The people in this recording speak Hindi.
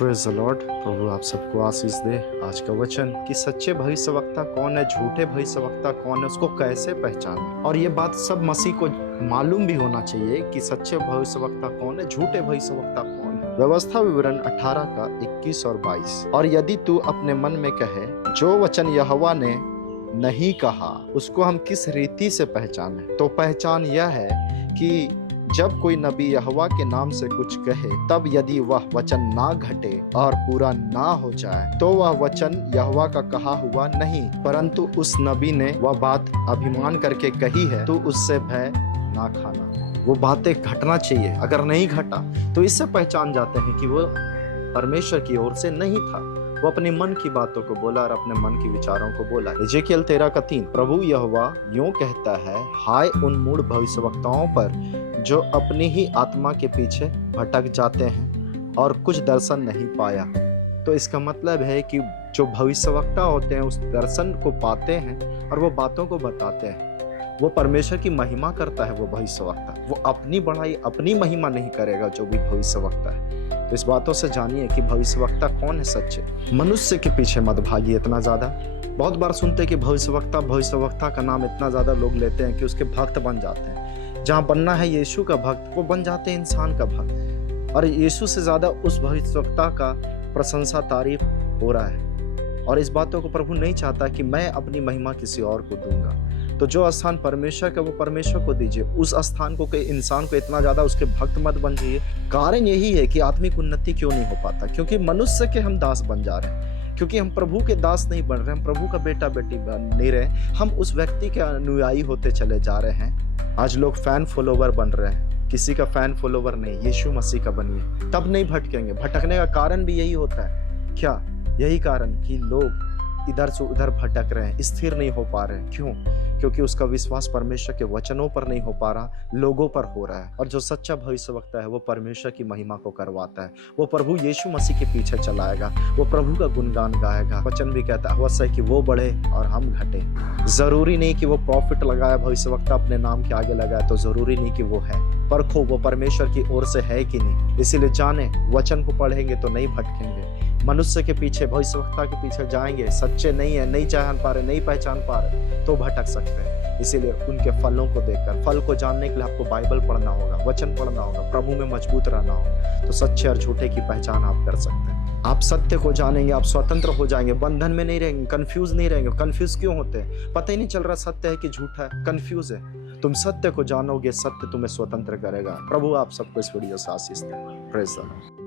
Praise the Lord. प्रभु आप सबको आशीष दे। आज का वचन कि सच्चे भविष्यवक्ता कौन है, झूठे भविष्यवक्ता कौन है, उसको कैसे पहचानें। और ये बात सब मसीह को मालूम भी होना चाहिए कि सच्चे भविष्यवक्ता कौन है, झूठे भविष्यवक्ता कौन है। व्यवस्था विवरण 18 का 21 और 22। और यदि तू अपने मन में कहे जो वचन यहोवा ने नहीं कहा उसको हम किस रीति से पहचाने, तो पहचान यह है कि जब कोई नबी यहोवा के नाम से कुछ कहे, तब यदि वह वचन ना घटे और पूरा ना हो जाए तो वह वचन यहोवा का कहा हुआ नहीं, परंतु उस नबी ने वह बात अभिमान करके कही है, तो उससे भय ना खाना। वो बातें घटना चाहिए। अगर नहीं घटा तो इससे पहचान जाते हैं कि वो परमेश्वर की ओर से नहीं था। वो अपने मन की बातों को बोला और अपने मन के विचारों को बोला। एजेकियल 13 का 3। प्रभु यहोवा यूं कहता है, हाय उन मूढ़ भविष्यवक्ताओं पर जो अपनी ही आत्मा के पीछे भटक जाते हैं और कुछ दर्शन नहीं पाया। तो इसका मतलब है कि जो भविष्यवक्ता होते हैं उस दर्शन को पाते हैं और वो बातों को बताते हैं। वो परमेश्वर की महिमा करता है। वो भविष्यवक्ता वो अपनी बड़ाई अपनी महिमा नहीं करेगा। जो भी भविष्यवक्ता है, तो इस बातों से जानिए कि भविष्यवक्ता कौन है सच्चे। मनुष्य के पीछे मत भागिए इतना ज्यादा। बहुत बार सुनते हैं कि भविष्यवक्ता का नाम इतना ज्यादा लोग लेते हैं कि उसके भक्त बन जाते हैं। जहाँ बनना है यीशु का भक्त, वो बन जाते हैं इंसान का भक्त। और यीशु से ज्यादा उस भविष्यवक्ता का प्रशंसा तारीफ हो रहा है। और इस बातों को प्रभु नहीं चाहता कि मैं अपनी महिमा किसी और को दूंगा। तो जो स्थान परमेश्वर का वो परमेश्वर को दीजिए। उस स्थान को कोई इंसान को इतना ज्यादा उसके भक्त मत बन जाइए। कारण यही है कि आत्मिक उन्नति क्यों नहीं हो पाता, क्योंकि मनुष्य के हम दास बन जा रहे हैं। क्योंकि हम प्रभु के दास नहीं बन रहे, हम प्रभु का बेटा बेटी बन नहीं रहे, हम उस व्यक्ति के अनुयायी होते चले जा रहे हैं। आज लोग फैन फॉलोवर बन रहे हैं। किसी का फैन फॉलोवर नहीं, यीशु मसीह का बनिए, तब नहीं भटकेंगे। भटकने का कारण भी यही होता है। क्या यही कारण कि लोग इधर से उधर भटक रहे हैं, स्थिर नहीं हो पा रहे हैं। क्यों? क्योंकि उसका विश्वास परमेश्वर के वचनों पर नहीं हो पा रहा, लोगों पर हो रहा है। और जो सच्चा भविष्यवक्ता है वो परमेश्वर की महिमा को करवाता है। वो प्रभु यीशु मसीह के पीछे चलाएगा, वो प्रभु का गुणगान गाएगा। वचन भी कहता है अवश्य कि वो बढ़े और हम घटे। जरूरी नहीं कि वो प्रॉफिट लगाया, भविष्यवक्ता अपने नाम के आगे लगाया तो जरूरी नहीं कि वो है। परखो वो परमेश्वर की ओर से है कि नहीं। इसीलिए जाने वचन को पढ़ेंगे तो नहीं भटकेंगे। मनुष्य के पीछे, भविष्यवक्ता के पीछे जाएंगे, सच्चे नहीं है, नहीं जान पा रहे, नहीं पहचान पा रहे, तो भटक सकते हैं। इसीलिए उनके फलों को देखकर, फल को जानने के लिए आपको बाइबल पढ़ना होगा, वचन पढ़ना होगा, प्रभु में मजबूत रहना होगा, तो सच्चे और झूठे की पहचान आप कर सकते हैं। आप सत्य को जानेंगे, आप स्वतंत्र हो जाएंगे, बंधन में नहीं रहेंगे, कंफ्यूज नहीं रहेंगे। कंफ्यूज क्यों होते हैं? पता ही नहीं चल रहा सत्य है कि झूठा है, कंफ्यूज है। तुम सत्य को जानोगे, सत्य तुम्हें स्वतंत्र करेगा। प्रभु आप सबको इस वीडियो से आशीष दे। Praise the Lord.